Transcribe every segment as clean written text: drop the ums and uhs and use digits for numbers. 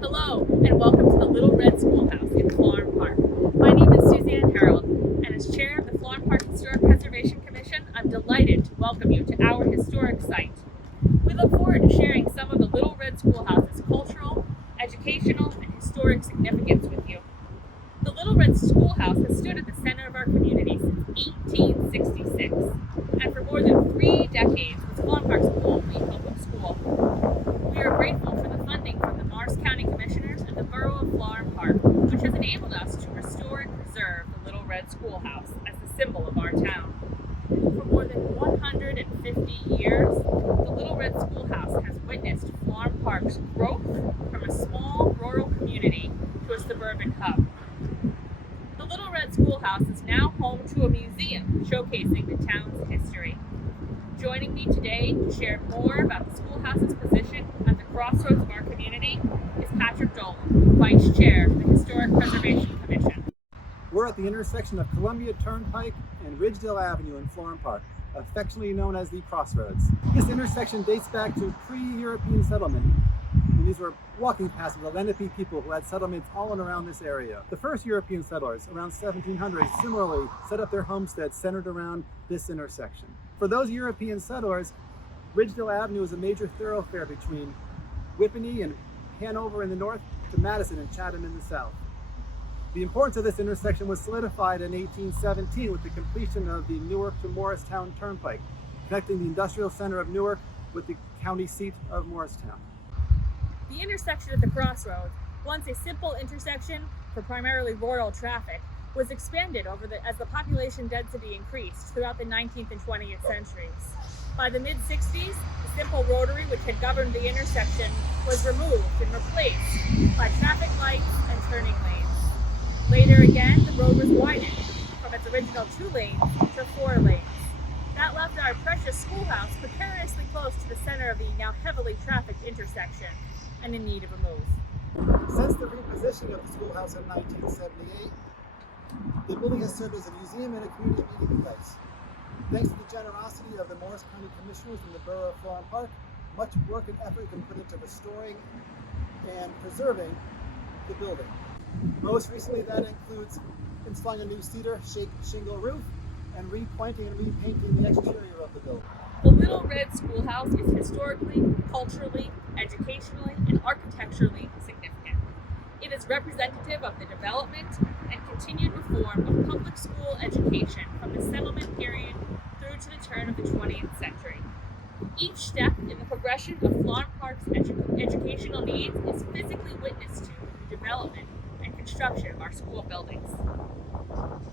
Hello, and welcome to the Little Red Schoolhouse in Florham Park. My name is Suzanne Harold, and as chair of the Florham Park Historic Preservation Commission, I'm delighted to welcome you to our historic site. We look forward to sharing some of the Little Red Schoolhouse's cultural, educational, and historic significance with you. The Little Red Schoolhouse has stood at the center of our community since 1866, and for more than 3 decades was Florham Park's only public school. We are grateful for the funding from the Morris County Commissioners and the Borough of Florham Park, which has enabled us to restore and preserve the Little Red Schoolhouse as the symbol of our town. For more than 150 years, the Little Red Schoolhouse has witnessed Florham Park's growth from a small rural community to a suburban hub. The Little Red Schoolhouse is now home to a museum showcasing the town's history. Joining me today to share more about the schoolhouse's position at the crossroads of our community is Patrick Dolan, Vice Chair of the Historic Preservation Commission. We're at the intersection of Columbia Turnpike and Ridgedale Avenue in Florham Park, affectionately known as the Crossroads. This intersection dates back to pre-European settlement, and these were walking paths of the Lenape people who had settlements all and around this area. The first European settlers, around 1700, similarly set up their homesteads centered around this intersection. For those European settlers, Ridgedale Avenue is a major thoroughfare between Whippany and Hanover in the north to Madison and Chatham in the south. The importance of this intersection was solidified in 1817 with the completion of the Newark to Morristown Turnpike, connecting the industrial center of Newark with the county seat of Morristown. The intersection at the crossroads, once a simple intersection for primarily rural traffic, was expanded as the population density increased throughout the 19th and 20th centuries. By the mid-60s, the simple rotary which had governed the intersection was removed and replaced by traffic lights and turning lanes. Later again, the road was widened from its original 2 lanes to 4 lanes. That left our precious schoolhouse precariously close to the center of the now heavily trafficked intersection and in need of a move. Since the repositioning of the schoolhouse in 1978, the building has served as a museum and a community meeting place. Thanks to the generosity of the Morris County Commissioners and the Borough of Florham Park, much work and effort has been put into restoring and preserving the building. Most recently, that includes installing a new cedar shake shingle roof and repointing and repainting the exterior of the building. The Little Red Schoolhouse is historically, culturally, educationally, and architecturally significant. It is representative of the development and continued reform of public school education from the settlement period through to the turn of the 20th century. Each step in the progression of Florham Park's educational needs is physically witnessed to in the development and construction of our school buildings.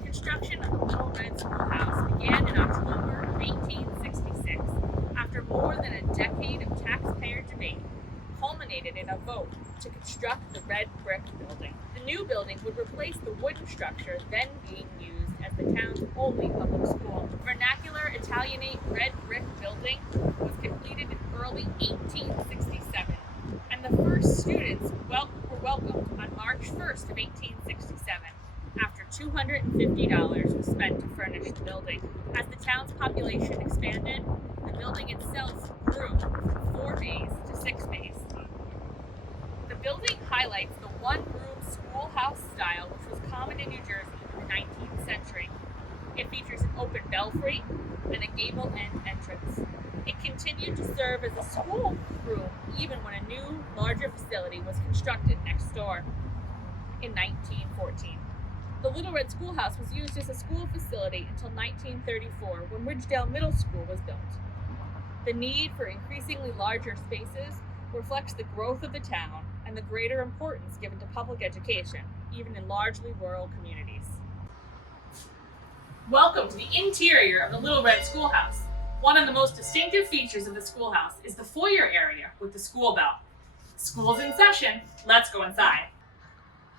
Construction of the Little Red Schoolhouse began in October of 1866 after more than a decade of taxpayer debate, culminated in a vote to construct the red brick building. The new building would replace the wooden structure then being used as the town's only public school. The vernacular Italianate red brick building was completed in early 1867, and the first students were welcomed on March 1st of 1867 after $250 was spent to furnish the building. As the town's population expanded, the building itself grew from 4 bays to 6 bays. The building highlights the one-room schoolhouse style which was common in New Jersey in the 19th century. It features an open belfry and a gable-end entrance. It continued to serve as a school room even when a new, larger facility was constructed next door in 1914. The Little Red Schoolhouse was used as a school facility until 1934 when Ridgedale Middle School was built. The need for increasingly larger spaces reflects the growth of the town and the greater importance given to public education, even in largely rural communities. Welcome to the interior of the Little Red Schoolhouse. One of the most distinctive features of the schoolhouse is the foyer area with the school bell. School's in session, let's go inside.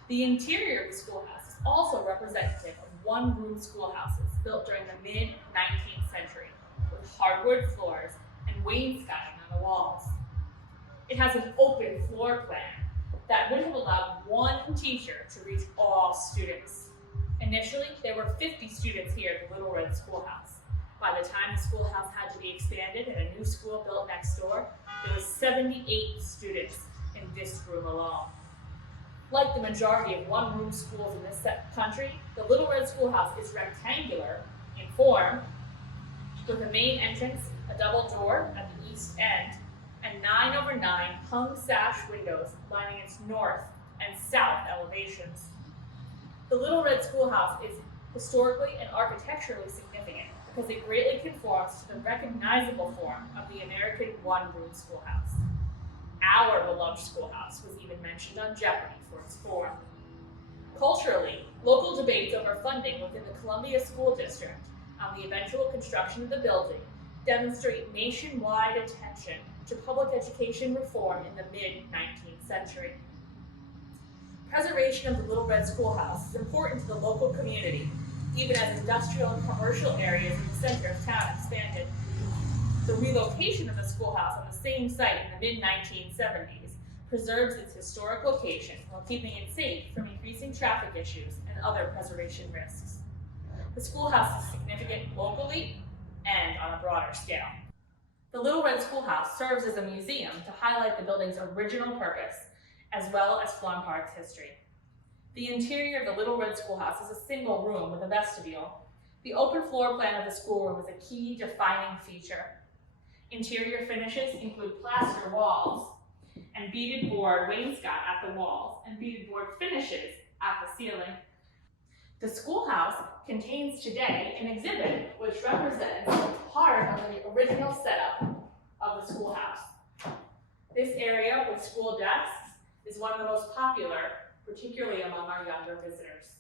The interior of the schoolhouse is also representative of one-room schoolhouses built during the mid-19th century with hardwood floors and wainscoting on the walls. It has an open floor plan that would have allowed one teacher to reach all students. Initially, there were 50 students here at the Little Red Schoolhouse. By the time the schoolhouse had to be expanded and a new school built next door, there were 78 students in this room alone. Like the majority of one-room schools in this country, the Little Red Schoolhouse is rectangular in form, with a main entrance, a double door at the east end, and 9/9 hung sash windows lining its north and south elevations. The Little Red Schoolhouse is historically and architecturally significant because it greatly conforms to the recognizable form of the American one-room schoolhouse. Our beloved schoolhouse was even mentioned on Jeopardy for its form. Culturally, local debates over funding within the Columbia School District on the eventual construction of the building demonstrate nationwide attention to public education reform in the mid-19th century. Preservation of the Little Red Schoolhouse is important to the local community, even as industrial and commercial areas in the center of town expanded. The relocation of the schoolhouse on the same site in the mid-1970s preserves its historic location while keeping it safe from increasing traffic issues and other preservation risks. The schoolhouse is significant locally and on a broader scale. The Little Red Schoolhouse serves as a museum to highlight the building's original purpose, as well as Florham Park's history. The interior of the Little Red Schoolhouse is a single room with a vestibule. The open floor plan of the schoolroom is a key defining feature. Interior finishes include plaster walls and beaded board wainscot at the walls and beaded board finishes at the ceiling. The schoolhouse contains today an exhibit which represents part of the original setup of the schoolhouse. This area with school desks is one of the most popular, particularly among our younger visitors.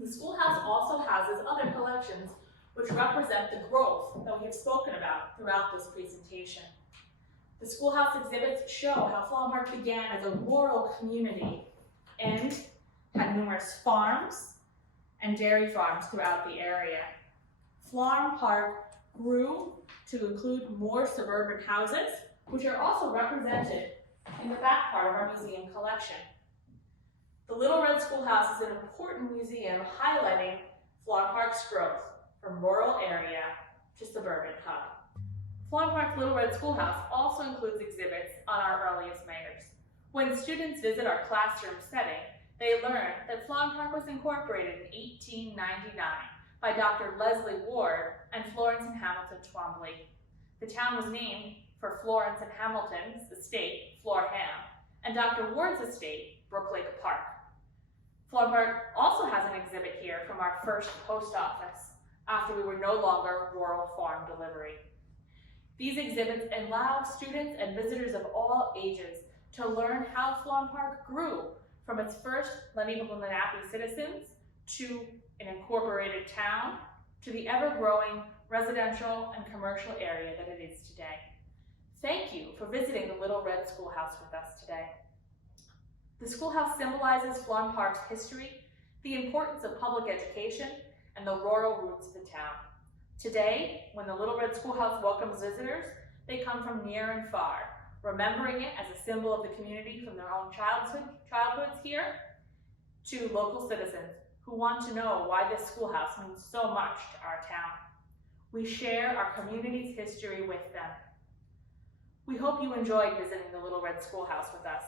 The schoolhouse also houses other collections which represent the growth that we have spoken about throughout this presentation. The schoolhouse exhibits show how Florham Park began as a rural community and had numerous farms and dairy farms throughout the area. Florham Park grew to include more suburban houses, which are also represented in the back part of our museum collection. The Little Red Schoolhouse is an important museum highlighting Florham Park's growth from rural area to suburban hub. Florham Park's Little Red Schoolhouse also includes exhibits on our earliest mayors. When students visit our classroom setting, they learn that Florham Park was incorporated in 1899 by Dr. Leslie Ward and Florence and Hamilton Twombly. The town was named for Florence and Hamilton's estate, Florham, and Dr. Ward's estate, Brooklake Park. Florham Park also has an exhibit here from our first post office after we were no longer rural farm delivery. These exhibits allow students and visitors of all ages to learn how Florham Park grew from its first Lenape citizens to an incorporated town to the ever-growing residential and commercial area that it is today. Thank you for visiting the Little Red Schoolhouse with us today. The schoolhouse symbolizes Florham Park's history, the importance of public education, and the rural roots of the town. Today, when the Little Red Schoolhouse welcomes visitors, they come from near and far, remembering it as a symbol of the community from their own childhoods here to local citizens who want to know why this schoolhouse means so much to our town. We share our community's history with them. We hope you enjoyed visiting the Little Red Schoolhouse with us.